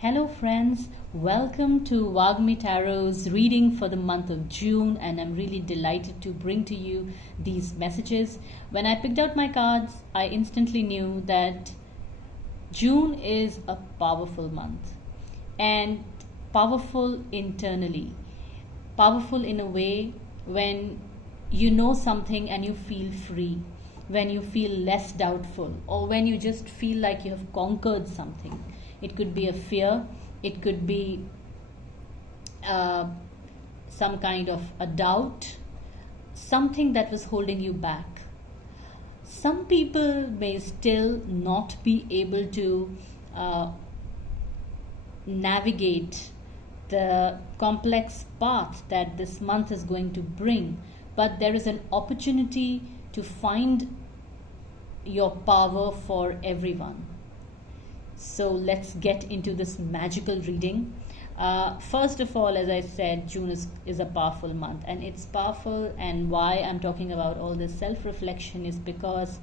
Hello, friends. Welcome to Wagmi Tarot's reading for the month of June, and I'm really delighted to bring to you these messages. When I picked out my cards, I instantly knew that June is a powerful month and powerful internally. Powerful in a way when you know something and you feel free, when you feel less doubtful, or when you just feel like you have conquered something. It could be a fear, it could be some kind of a doubt, something that was holding you back. Some people may still not be able to navigate the complex path that this month is going to bring, but there is an opportunity to find your power for everyone. So let's get into this magical reading. First of all, as I said, June is a powerful month, and it's powerful. And why I'm talking about all this self-reflection is because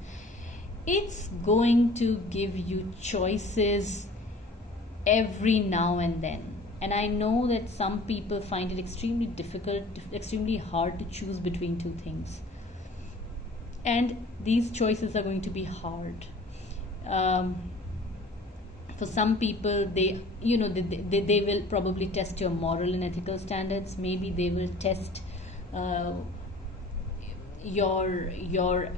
it's going to give you choices every now and then. And I know that some people find it extremely difficult, extremely hard to choose between two things. And these choices are going to be hard. For some people, they will probably test your moral and ethical standards. Maybe they will test your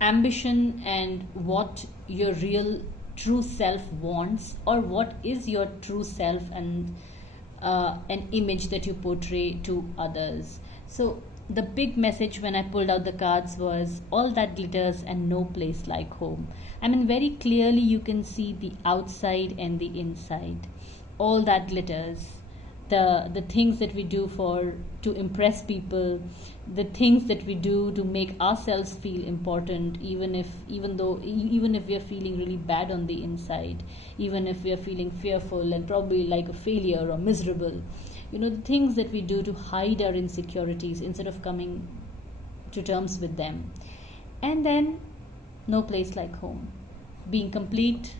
ambition and what your real true self wants, or what is your true self, and an image that you portray to others. So the big message when I pulled out the cards was all that glitters and no place like home. I mean, very clearly you can see the outside and the inside. All that glitters, the things that we do to impress people, the things that we do to make ourselves feel important, even if we are feeling really bad on the inside, even if we are feeling fearful and probably like a failure or miserable. The things that we do to hide our insecurities instead of coming to terms with them. And then, no place like home. Being complete,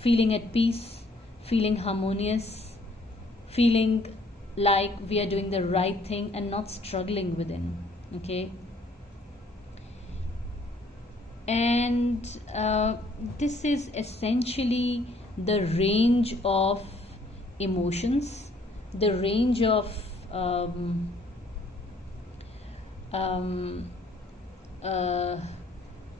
feeling at peace, feeling harmonious, feeling like we are doing the right thing and not struggling within. Okay? And this is essentially the range of emotions, the range of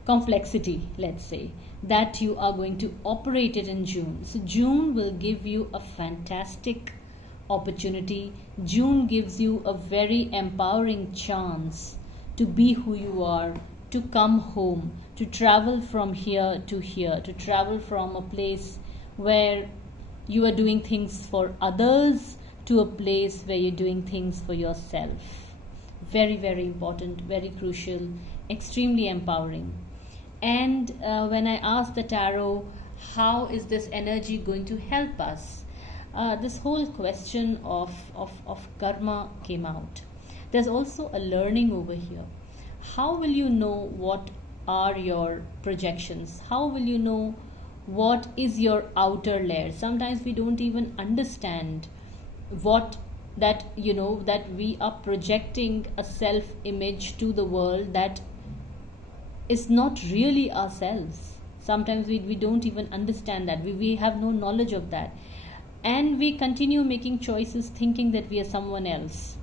complexity, let's say, that you are going to operate it in June. So June will give you a fantastic opportunity. June gives you a very empowering chance to be who you are, to come home, to travel from here to here, to travel from a place where you are doing things for others to a place where you're doing things for yourself. Very, very important, very crucial, extremely empowering. And when I asked the tarot, how is this energy going to help us? This whole question of karma came out. There's also a learning over here. How will you know what are your projections? How will you know what is your outer layer? Sometimes we don't even understand that we are projecting a self image to the world that is not really ourselves. Sometimes we don't even understand that. We have no knowledge of that. And we continue making choices thinking that we are someone else,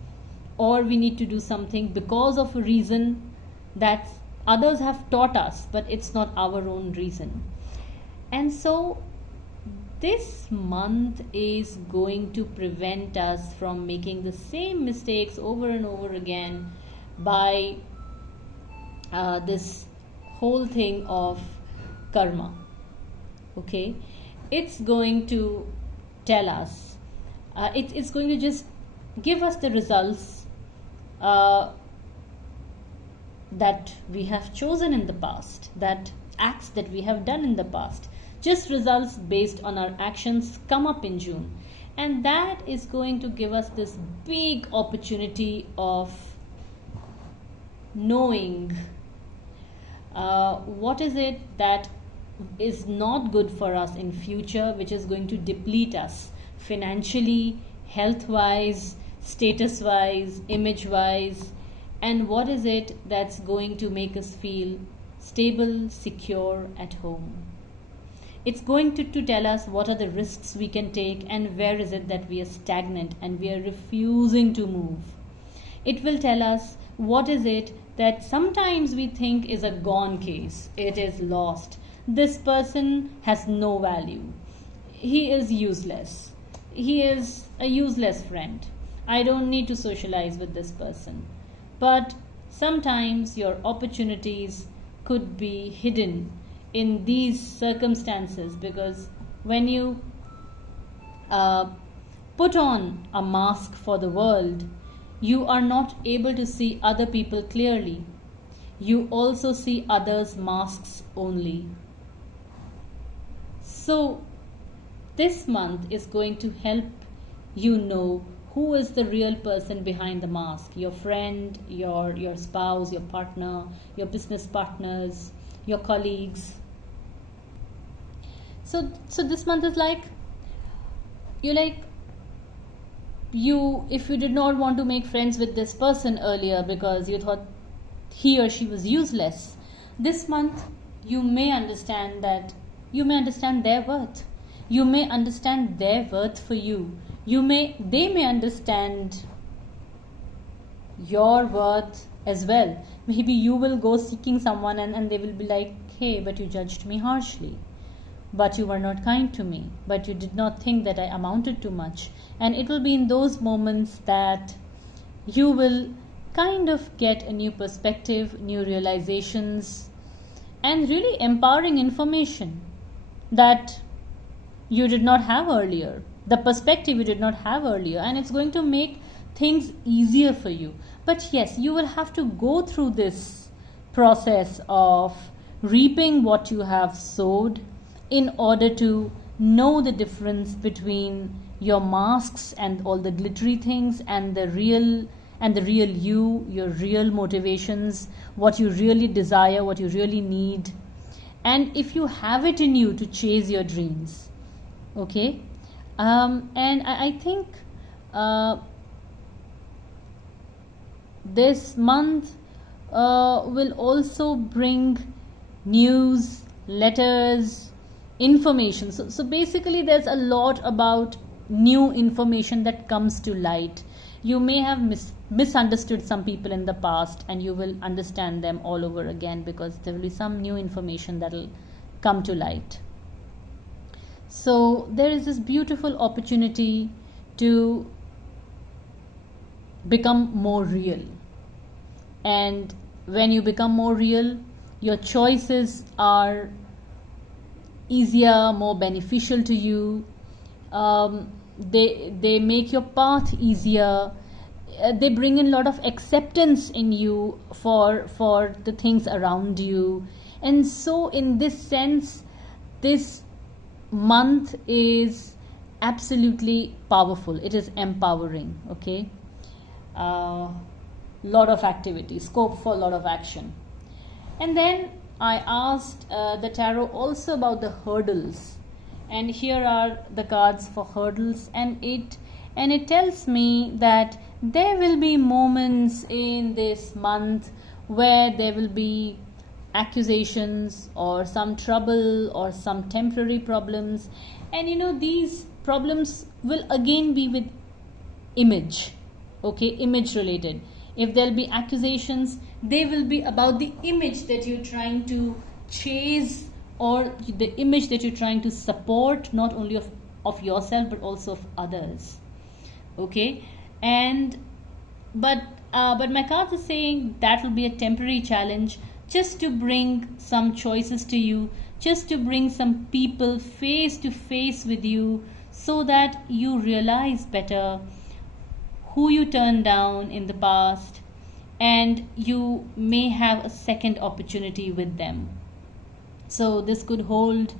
or we need to do something because of a reason that others have taught us, but it's not our own reason. And so this month is going to prevent us from making the same mistakes over and over again by this whole thing of karma. Okay, it's going to tell us, it's going to just give us the results that we have chosen in the past, that acts that we have done in the past. Just results based on our actions come up in June. And that is going to give us this big opportunity of knowing what is it that is not good for us in future, which is going to deplete us financially, health wise, status wise, image wise, and what is it that's going to make us feel stable, secure at home. It's going to tell us what are the risks we can take and where is it that we are stagnant and we are refusing to move. It will tell us what is it that sometimes we think is a gone case. It is lost. This person has no value. He is useless. He is a useless friend. I don't need to socialize with this person. But sometimes your opportunities could be hidden in these circumstances, because when you put on a mask for the world, you are not able to see other people clearly. You also see others' masks only. So this month is going to help you know who is the real person behind the mask. Your friend, your spouse, your partner, your business partners, your colleagues. So this month is like, if you did not want to make friends with this person earlier because you thought he or she was useless, this month you may understand their worth. You may understand their worth for you. They may understand your worth as well. Maybe you will go seeking someone and they will be like, hey, but you judged me harshly. But you were not kind to me. But you did not think that I amounted to much. And it will be in those moments that you will kind of get a new perspective, new realizations, and really empowering information that you did not have earlier, the perspective you did not have earlier, and it's going to make things easier for you. But yes, you will have to go through this process of reaping what you have sowed in order to know the difference between your masks and all the glittery things and the real you, your real motivations, what you really desire, what you really need, and if you have it in you to chase your dreams. Okay, and I think this month will also bring news, letters, information. So basically there's a lot about new information that comes to light. You may have misunderstood some people in the past, and you will understand them all over again because there will be some new information that will come to light. So there is this beautiful opportunity to become more real. And when you become more real, your choices are easier, more beneficial to you. They make your path easier. They bring in a lot of acceptance in you for the things around you. And so in this sense, this month is absolutely powerful. It is empowering. Okay, lot of activity, scope for a lot of action. And then I asked the tarot also about the hurdles, and here are the cards for hurdles, and it tells me that there will be moments in this month where there will be accusations or some trouble or some temporary problems, and these problems will again be with image. Okay, image related. If there'll be accusations, they will be about the image that you're trying to chase, or the image that you're trying to support, not only of yourself but also of others. Okay, but my cards are saying that will be a temporary challenge, just to bring some choices to you, just to bring some people face to face with you, so that you realize better who you turned down in the past, and you may have a second opportunity with them. So this could hold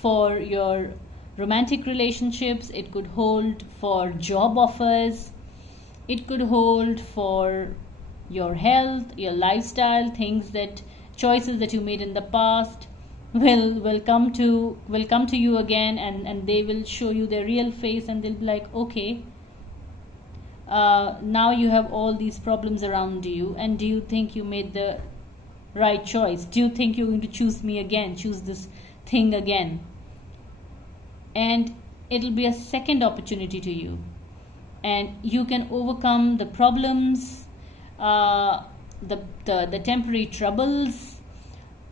for your romantic relationships, it could hold for job offers, it could hold for your health, your lifestyle, choices that you made in the past. will come to you again, and they will show you their real face, and they'll be like, okay, now you have all these problems around you, and do you think you made the right choice? Do you think you're going to choose me again, choose this thing again? And it'll be a second opportunity to you, and you can overcome the problems, the temporary troubles,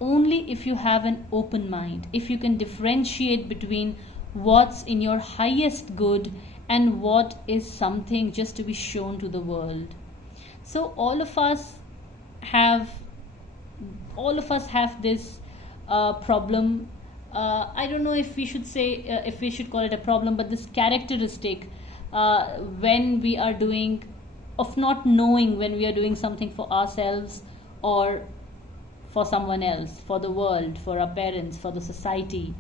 only if you have an open mind, if you can differentiate between what's in your highest good and what is something just to be shown to the world. So all of us have this problem. I don't know if we should say, if we should call it a problem, but this characteristic, when we are doing, of not knowing when we are doing something for ourselves or for someone else, for the world, for our parents, for the society.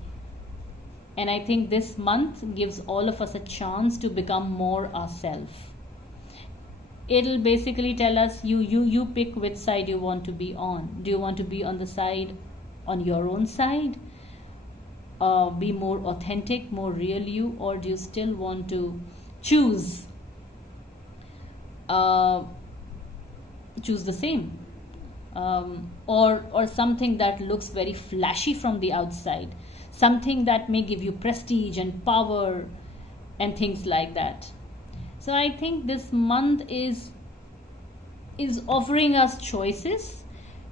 And I think this month gives all of us a chance to become more ourselves. It'll basically tell us, you pick which side you want to be on. Do you want to be on the side, on your own side, be more authentic, more real you, or do you still want to choose the same, or something that looks very flashy from the outside, something that may give you prestige and power and things like that. So I think this month is offering us choices.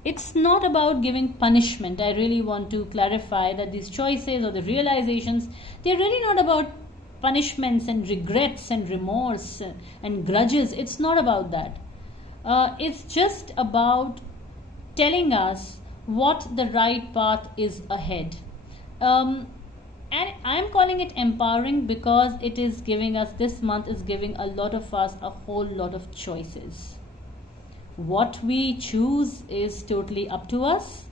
It's not about giving punishment. I really want to clarify that these choices or the realizations, they're really not about punishments and regrets and remorse and grudges. It's not about that. It's just about telling us what the right path is ahead. And I'm calling it empowering because it is giving us, this month is giving a lot of us a whole lot of choices. What we choose is totally up to us,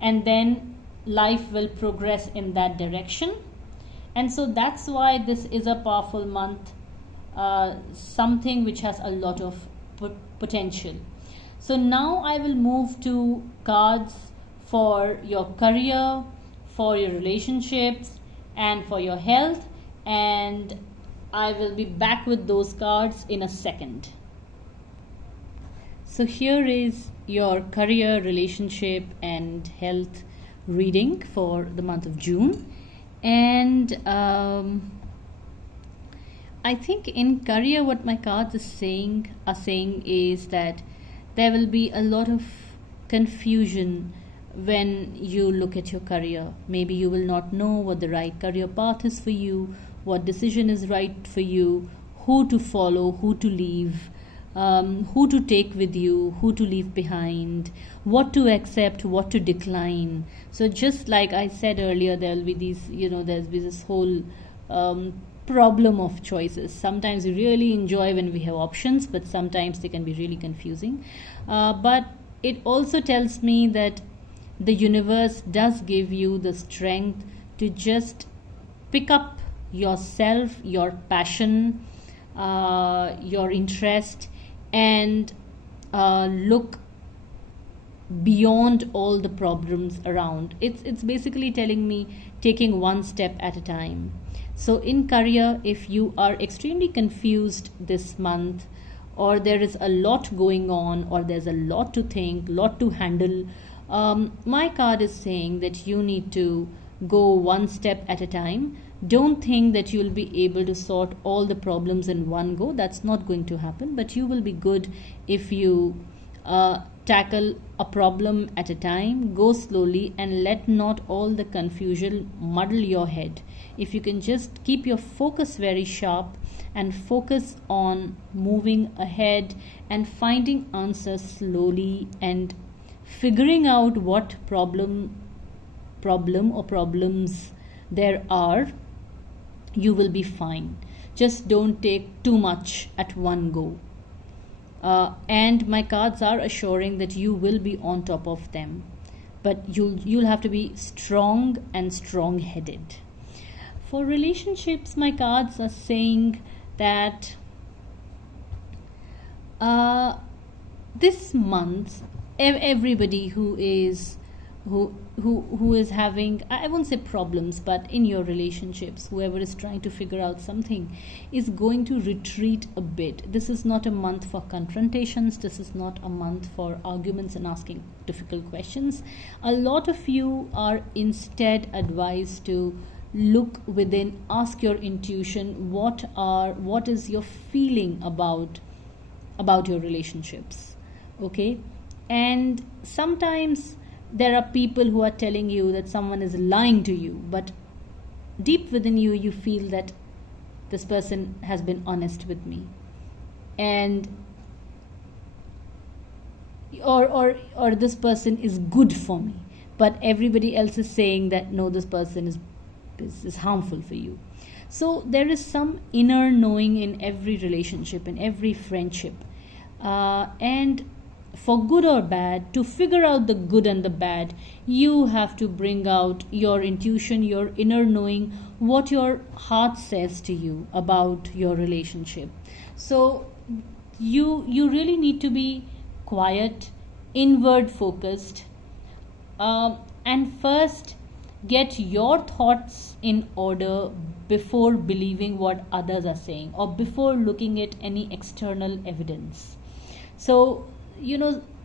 and then life will progress in that direction. And so that's why this is a powerful month, something which has a lot of potential. So now I will move to cards for your career, for your relationships, and for your health, and I will be back with those cards in a second. So here is your career, relationship, and health reading for the month of June. And I think in career, what my cards are saying is that there will be a lot of confusion when you look at your career. Maybe you will not know what the right career path is for you, what decision is right for you, who to follow, who to leave, who to take with you, who to leave behind, what to accept, what to decline. So just like I said earlier, there will be these, there's this whole problem of choices. Sometimes we really enjoy when we have options, but sometimes they can be really confusing. But it also tells me that the universe does give you the strength to just pick up yourself, your passion, your interest, and look beyond all the problems around. It's basically telling me taking one step at a time. So in career, if you are extremely confused this month, or there is a lot going on, or there's a lot to think, lot to handle, my card is saying that you need to go one step at a time. Don't think that you'll be able to sort all the problems in one go. That's not going to happen, but you will be good if you tackle a problem at a time, go slowly, and let not all the confusion muddle your head. If you can just keep your focus very sharp and focus on moving ahead and finding answers slowly and figuring out what problem or problems there are, you will be fine. Just don't take too much at one go. And my cards are assuring that you will be on top of them, but you'll have to be strong and strong-headed. For relationships, my cards are saying that this month, everybody who is who is having, I won't say problems, but in your relationships, whoever is trying to figure out something is going to retreat a bit. This is not a month for confrontations. This is not a month for arguments and asking difficult questions. A lot of you are instead advised to look within, ask your intuition, what is your feeling about your relationships. Okay. And sometimes there are people who are telling you that someone is lying to you, but deep within you, you feel that this person has been honest with me, and or this person is good for me, but everybody else is saying that no, this person is harmful for you. So there is some inner knowing in every relationship, in every friendship, and for good or bad, to figure out the good and the bad, you have to bring out your intuition, your inner knowing, what your heart says to you about your relationship. So you really need to be quiet, inward focused, and first get your thoughts in order before believing what others are saying or before looking at any external evidence. So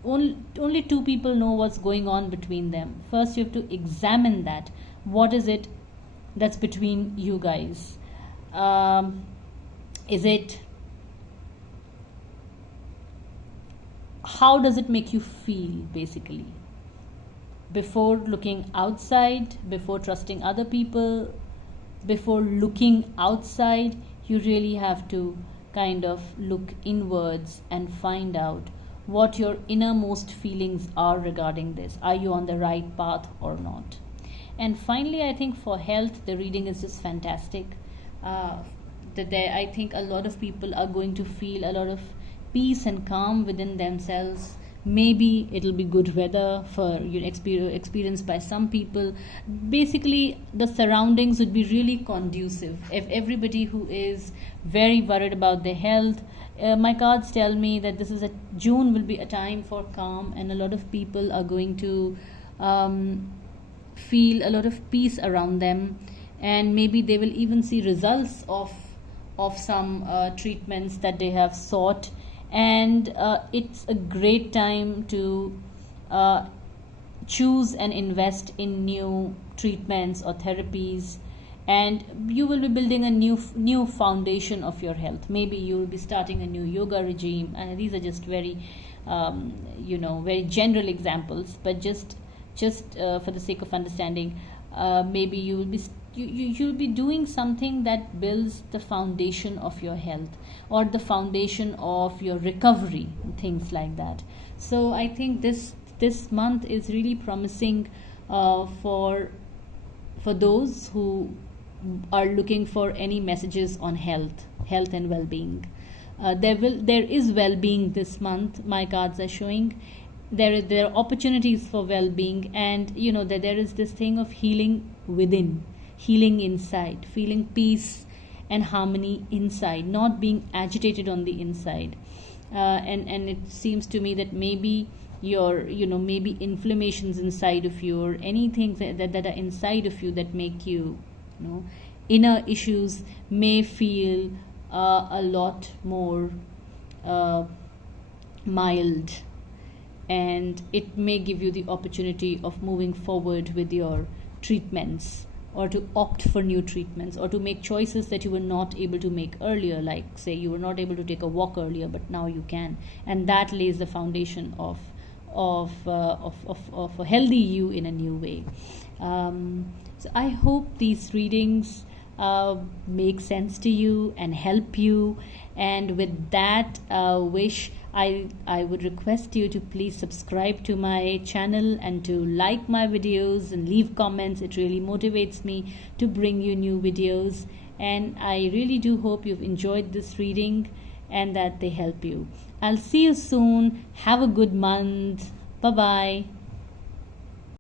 only two people know what's going on between them. First, you have to examine that. What is it that's between you guys? Is it, how does it make you feel, basically? Before looking outside, before trusting other people, before looking outside, you really have to kind of look inwards and find out what your innermost feelings are regarding this. Are you on the right path or not? And finally, I think for health, the reading is just fantastic. I think a lot of people are going to feel a lot of peace and calm within themselves. Maybe it'll be good weather for experienced by some people. Basically, the surroundings would be really conducive. If everybody who is very worried about their health, my cards tell me that June will be a time for calm, and a lot of people are going to feel a lot of peace around them, and maybe they will even see results of some treatments that they have sought. And it's a great time to choose and invest in new treatments or therapies, and you will be building a new foundation of your health. Maybe you will be starting a new yoga regime, and these are just very very general examples, but just for the sake of understanding, maybe you will be you'll be doing something that builds the foundation of your health or the foundation of your recovery, things like that. So I think this month is really promising for those who are looking for any messages on health and well-being. There is well-being this month. My cards are showing there are opportunities for well-being, and that there is this thing of healing within, healing inside, feeling peace and harmony inside, not being agitated on the inside. And it seems to me that maybe your maybe inflammations inside of you, or anything that are inside of you that make you, inner issues may feel a lot more mild, and it may give you the opportunity of moving forward with your treatments, or to opt for new treatments, or to make choices that you were not able to make earlier. Like, say, you were not able to take a walk earlier, but now you can, and that lays the foundation of a healthy you in a new way. So I hope these readings make sense to you and help you. And with that wish, I would request you to please subscribe to my channel and to like my videos and leave comments. It really motivates me to bring you new videos, and I really do hope you've enjoyed this reading and that they help you. I'll see you soon. Have a good month. Bye bye.